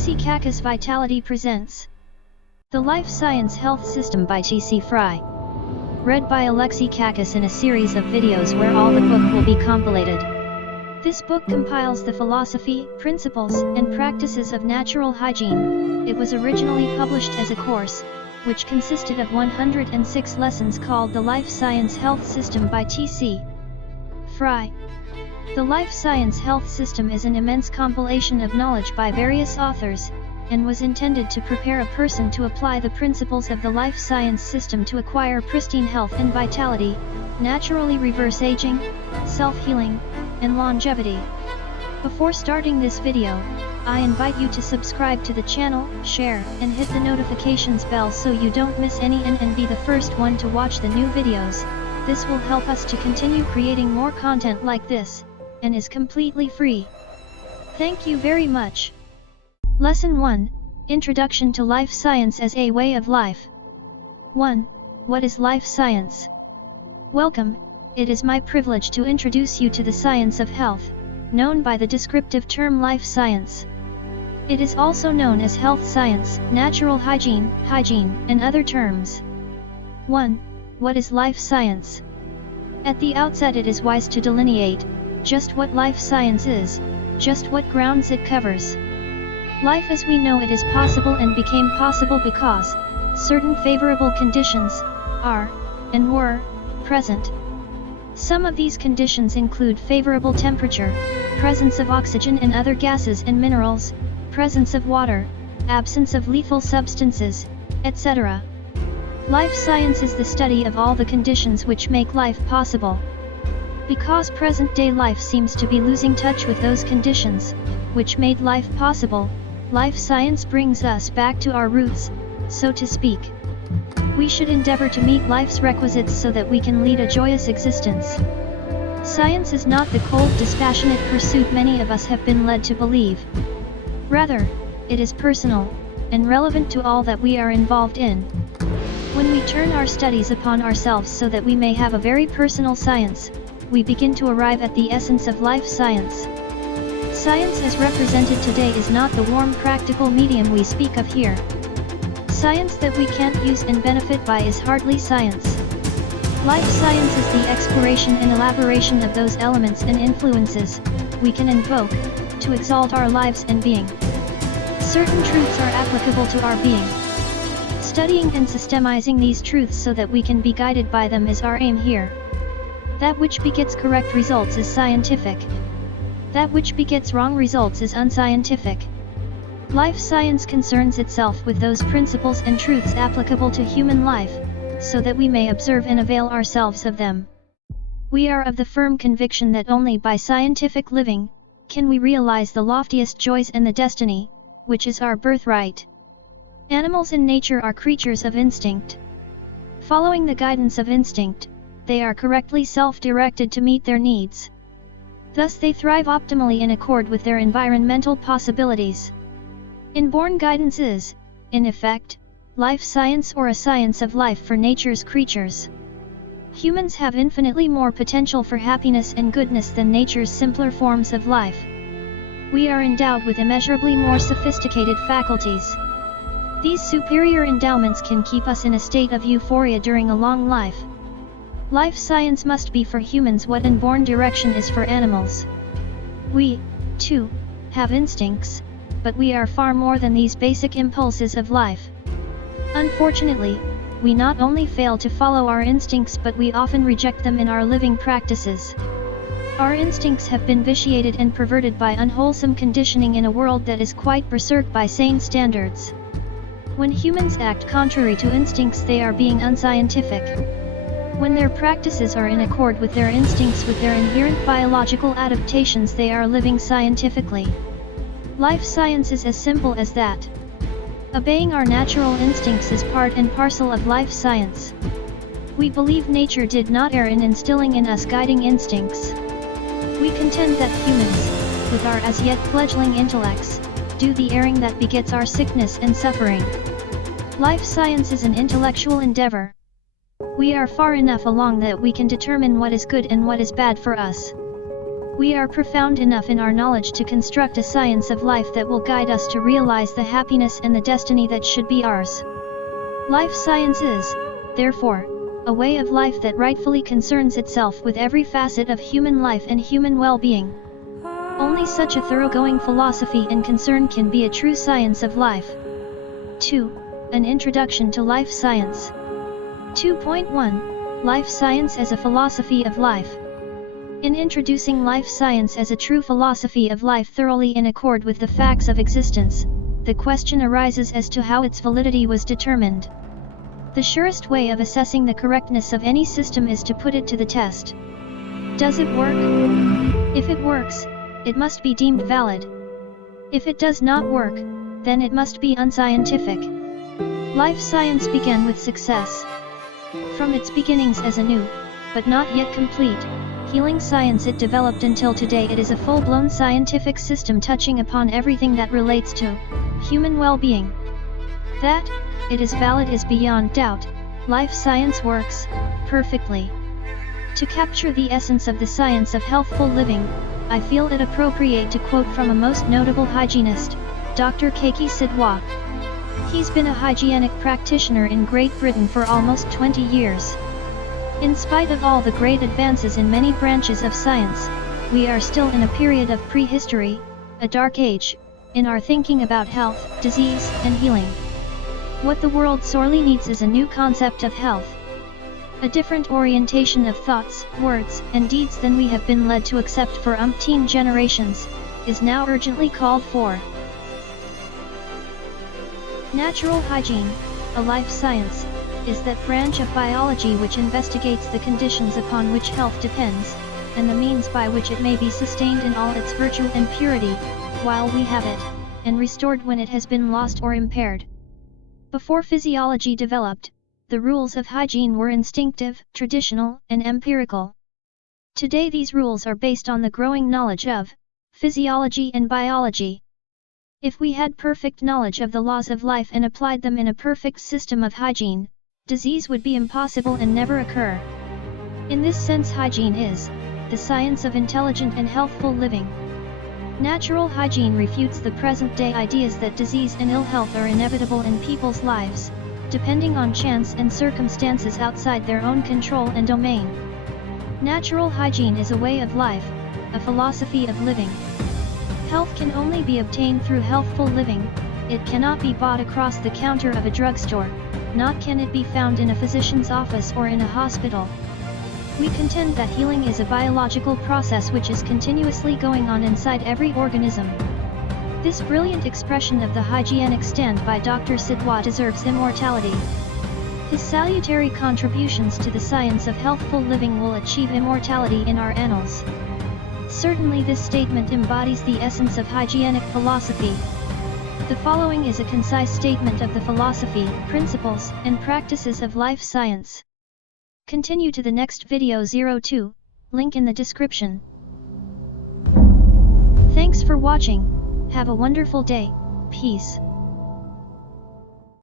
Alexi Kakis Vitality presents The Life Science Health System by T.C. Fry. Read by Alexi Kakis in a series of videos where all the book will be compilated. This book compiles the philosophy, principles, and practices of natural hygiene. It was originally published as a course, which consisted of 106 lessons called The Life Science Health System by T.C. Fry. The Life Science Health System is an immense compilation of knowledge by various authors, and was intended to prepare a person to apply the principles of the life science system to acquire pristine health and vitality, naturally reverse aging, self-healing, and longevity. Before starting this video, I invite you to subscribe to the channel, share, and hit the notifications bell so you don't miss any and be the first one to watch the new videos. This will help us to continue creating more content like this, and is completely free. Thank you very much. Lesson 1, Introduction to Life Science as a Way of Life. 1. What is life science? Welcome, it is my privilege to introduce you to the science of health, known by the descriptive term life science. It is also known as health science, natural hygiene, and other terms. 1. What is life science? At the outset it is wise to delineate just what life science is, just what grounds it covers. Life as we know it is possible and became possible because certain favorable conditions are, and were, present. Some of these conditions include favorable temperature, presence of oxygen and other gases and minerals, presence of water, absence of lethal substances, etc. Life science is the study of all the conditions which make life possible. Because present-day life seems to be losing touch with those conditions, which made life possible, life science brings us back to our roots, so to speak. We should endeavor to meet life's requisites so that we can lead a joyous existence. Science is not the cold, dispassionate pursuit many of us have been led to believe. Rather, it is personal, and relevant to all that we are involved in. When we turn our studies upon ourselves so that we may have a very personal science, we begin to arrive at the essence of life science. Science as represented today is not the warm practical medium we speak of here. Science that we can't use and benefit by is hardly science. Life science is the exploration and elaboration of those elements and influences we can invoke to exalt our lives and being. Certain truths are applicable to our being. Studying and systemizing these truths so that we can be guided by them is our aim here. That which begets correct results is scientific. That which begets wrong results is unscientific. Life science concerns itself with those principles and truths applicable to human life, so that we may observe and avail ourselves of them. We are of the firm conviction that only by scientific living can we realize the loftiest joys and the destiny, which is our birthright. Animals in nature are creatures of instinct. Following the guidance of instinct, they are correctly self-directed to meet their needs. Thus they thrive optimally in accord with their environmental possibilities. Inborn guidance is, in effect, life science or a science of life for nature's creatures. Humans have infinitely more potential for happiness and goodness than nature's simpler forms of life. We are endowed with immeasurably more sophisticated faculties. These superior endowments can keep us in a state of euphoria during a long life. Life science must be for humans what inborn direction is for animals. We, too, have instincts, but we are far more than these basic impulses of life. Unfortunately, we not only fail to follow our instincts but we often reject them in our living practices. Our instincts have been vitiated and perverted by unwholesome conditioning in a world that is quite berserk by sane standards. When humans act contrary to instincts they are being unscientific. When their practices are in accord with their instincts with their inherent biological adaptations they are living scientifically. Life science is as simple as that. Obeying our natural instincts is part and parcel of life science. We believe nature did not err in instilling in us guiding instincts. We contend that humans, with our as yet fledgling intellects, do the erring that begets our sickness and suffering. Life science is an intellectual endeavor. We are far enough along that we can determine what is good and what is bad for us. We are profound enough in our knowledge to construct a science of life that will guide us to realize the happiness and the destiny that should be ours. Life science is, therefore, a way of life that rightfully concerns itself with every facet of human life and human well-being. Only such a thoroughgoing philosophy and concern can be a true science of life. 2. An Introduction to Life Science. 2.1 Life Science as a Philosophy of Life. In introducing life science as a true philosophy of life thoroughly in accord with the facts of existence, the question arises as to how its validity was determined. The surest way of assessing the correctness of any system is to put it to the test. Does it work? If it works, it must be deemed valid. If it does not work, then it must be unscientific. Life science began with success. From its beginnings as a new, but not yet complete, healing science it developed until today it is a full-blown scientific system touching upon everything that relates to human well-being. That it is valid is beyond doubt. Life science works perfectly. To capture the essence of the science of healthful living, I feel it appropriate to quote from a most notable hygienist, Dr. Keiki Sidhwa. He's been a hygienic practitioner in Great Britain for almost 20 years. In spite of all the great advances in many branches of science, we are still in a period of prehistory, a dark age, in our thinking about health, disease, and healing. What the world sorely needs is a new concept of health. A different orientation of thoughts, words, and deeds than we have been led to accept for umpteen generations, is now urgently called for. Natural hygiene, a life science, is that branch of biology which investigates the conditions upon which health depends, and the means by which it may be sustained in all its virtue and purity, while we have it, and restored when it has been lost or impaired. Before physiology developed, the rules of hygiene were instinctive, traditional, and empirical. Today these rules are based on the growing knowledge of physiology and biology. If we had perfect knowledge of the laws of life and applied them in a perfect system of hygiene, disease would be impossible and never occur. In this sense, hygiene is the science of intelligent and healthful living. Natural hygiene refutes the present-day ideas that disease and ill health are inevitable in people's lives, depending on chance and circumstances outside their own control and domain. Natural hygiene is a way of life, a philosophy of living. Health can only be obtained through healthful living. It cannot be bought across the counter of a drugstore, not can it be found in a physician's office or in a hospital. We contend that healing is a biological process which is continuously going on inside every organism. This brilliant expression of the hygienic stand by Dr. Sidhwa deserves immortality. His salutary contributions to the science of healthful living will achieve immortality in our annals. Certainly this statement embodies the essence of hygienic philosophy. The following is a concise statement of the philosophy, principles, and practices of life science. Continue to the next video 02, link in the description. Thanks for watching, have a wonderful day, peace.